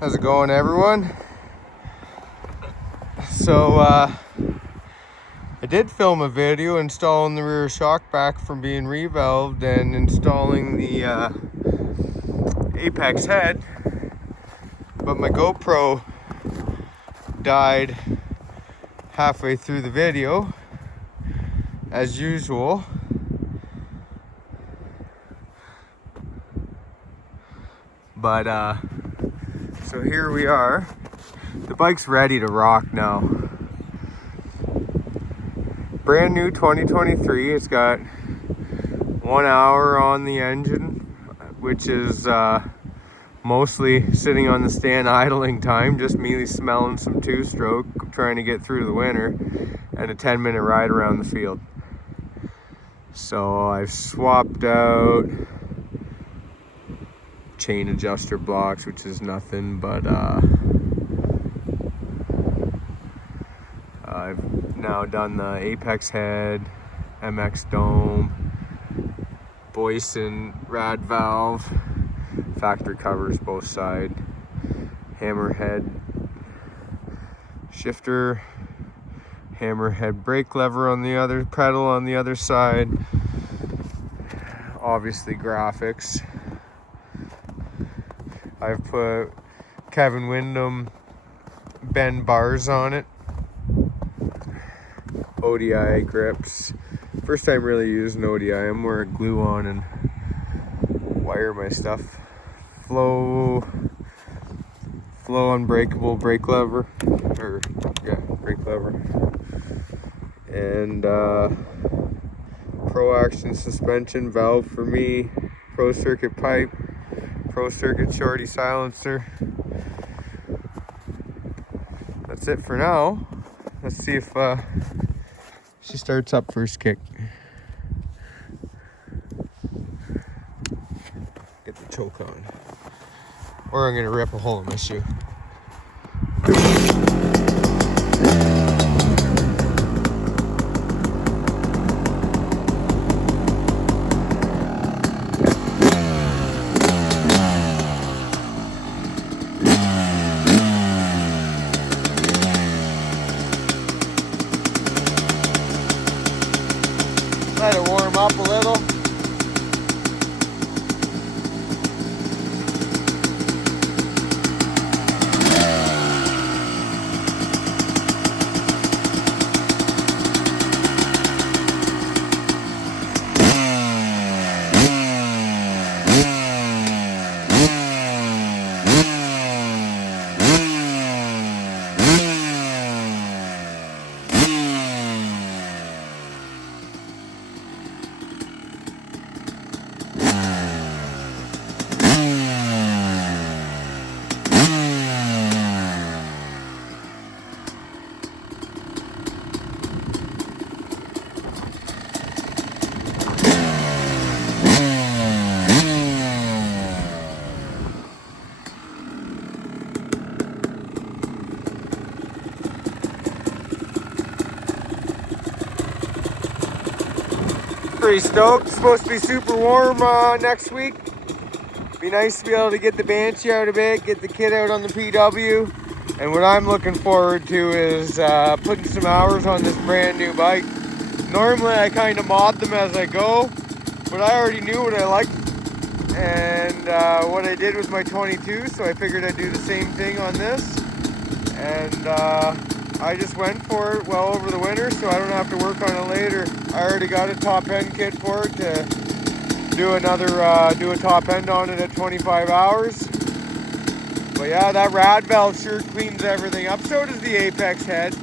How's it going, everyone? So I did film a video installing the rear shock back from being revalved and installing the apex head, but my GoPro died halfway through the video as usual. But so here we are. The bike's ready to rock now. Brand new 2023. It's got 1 hour on the engine, which is mostly sitting on the stand idling time, just me smelling some two-stroke, trying to get through the winter, and a 10-minute ride around the field. So I've swapped out chain adjuster blocks, which is nothing, but I've now done the apex head, MX dome, Boyson rad valve, factory covers both side, hammerhead shifter, hammerhead brake lever on the other, pedal on the other side, obviously graphics. I've put Kevin Windham bend bars on it, ODI grips. First time really using ODI. I'm wearing glue on and wire my stuff. Flow unbreakable brake lever, or yeah, brake lever, and Pro Action suspension valve for me, Pro Circuit pipe, Pro Circuit shorty silencer. That's it for now. Let's see if she starts up first kick. Get the choke on, or I'm gonna rip a hole in my shoe. Let it warm up a little. Pretty stoked. It's supposed to be super warm next week. Be nice to be able to get the Banshee out a bit, get the kid out on the PW. And what I'm looking forward to is putting some hours on this brand new bike. Normally I kind of mod them as I go, but I already knew what I liked and what I did with my 22, so I figured I'd do the same thing on this. And I just went for it well over the winter, so I don't have to work on it later. I already got a top end kit for it to do a top end on it at 25 hours. But yeah, that rad valve sure cleans everything up. So does the apex head.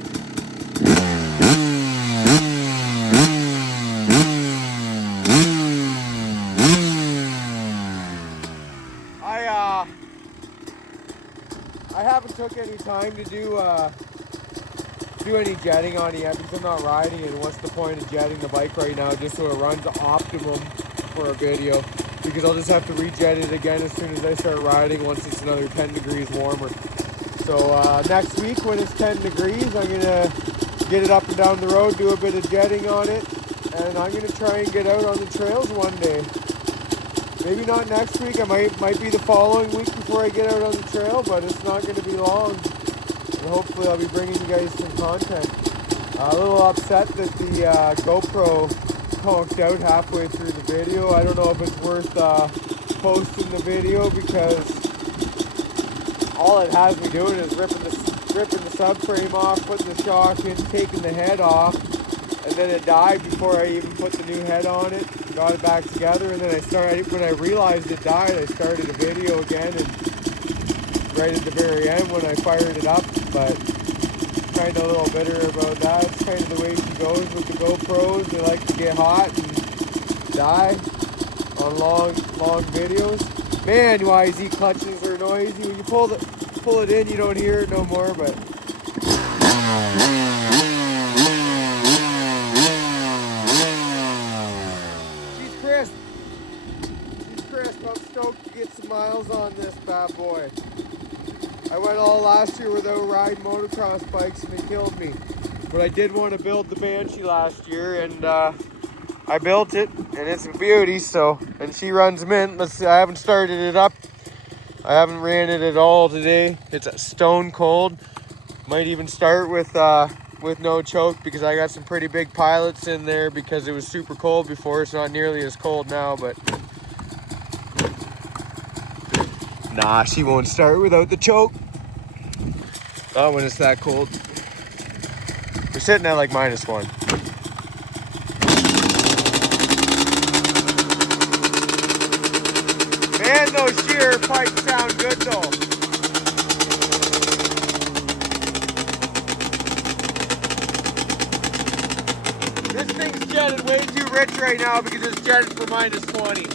I haven't took any time to do any jetting on it yet because I'm not riding it. And what's the point of jetting the bike right now just so it runs optimum for a video? Because I'll just have to rejet it again as soon as I start riding once it's another 10 degrees warmer. So next week when it's 10 degrees, I'm gonna get it up and down the road, do a bit of jetting on it, and I'm gonna try and get out on the trails one day. Maybe not next week. I might be the following week before I get out on the trail, but it's not going to be long. And hopefully I'll be bringing you guys some content. A little upset that the GoPro conked out halfway through the video. I don't know if it's worth posting the video because all it has me doing is ripping the subframe off, putting the shock in, taking the head off, and then it died before I even put the new head on it. Got it back together, and then when I realized it died, I started a video again, and right at the very end when I fired it up, but kind of a little bitter about that. It's kind of the way she goes with the GoPros. They like to get hot and die on long videos. Man, YZ clutches are noisy. When you pull it in, you don't hear it no more, but she's crisp. She's crisp. I'm stoked to get some miles on this bad boy. I went all last year without riding motocross bikes and it killed me. But I did want to build the Banshee last year, and I built it, and it's a beauty. So, and she runs mint. I haven't started it up. I haven't ran it at all today. It's stone cold. Might even start with no choke because I got some pretty big pilots in there because it was super cold before. It's not nearly as cold now, but nah, she won't start without the choke. Not when it's that cold. We're sitting at like -1. Man, those shear pipes sound good though. This thing's jetted way too rich right now because it's jetted for -20.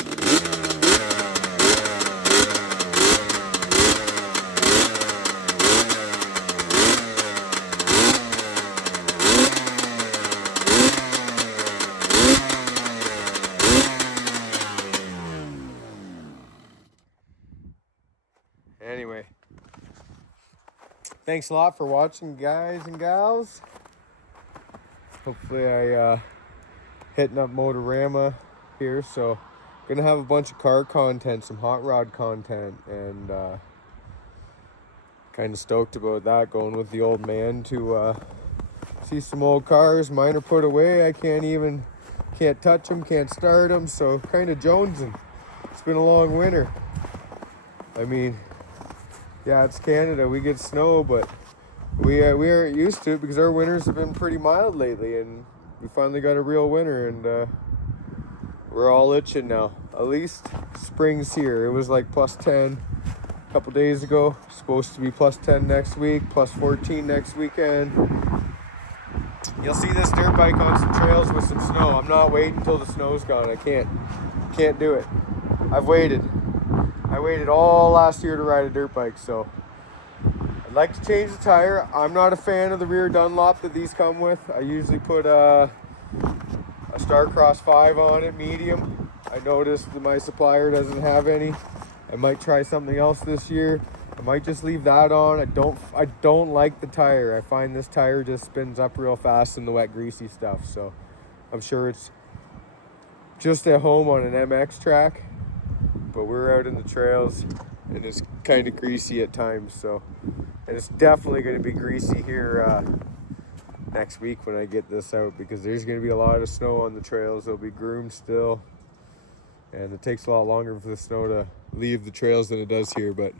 Anyway, thanks a lot for watching, guys and gals. Hopefully I hitting up Motorama here, so gonna have a bunch of car content, some hot rod content, and kind of stoked about that, going with the old man to see some old cars. Mine are put away. I can't touch them, can't start them, so kind of jonesing. It's been a long winter. I mean, yeah, it's Canada. We get snow, but we aren't used to it because our winters have been pretty mild lately, and we finally got a real winter, and we're all itching now. At least spring's here. It was like +10 a couple days ago. Supposed to be +10 next week, +14 next weekend. You'll see this dirt bike on some trails with some snow. I'm not waiting until the snow's gone. I can't do it. I've waited. I waited all last year to ride a dirt bike, so I'd like to change the tire. I'm not a fan of the rear Dunlop that these come with. I usually put a Starcross 5 on it, medium. I noticed that my supplier doesn't have any. I might try something else this year. I might just leave that on. I don't like the tire. I find this tire just spins up real fast in the wet, greasy stuff. So I'm sure it's just at home on an MX track, but we're out in the trails and it's kind of greasy at times. So, and it's definitely going to be greasy here next week when I get this out, because there's going to be a lot of snow on the trails. They'll be groomed still, and it takes a lot longer for the snow to leave the trails than it does here, but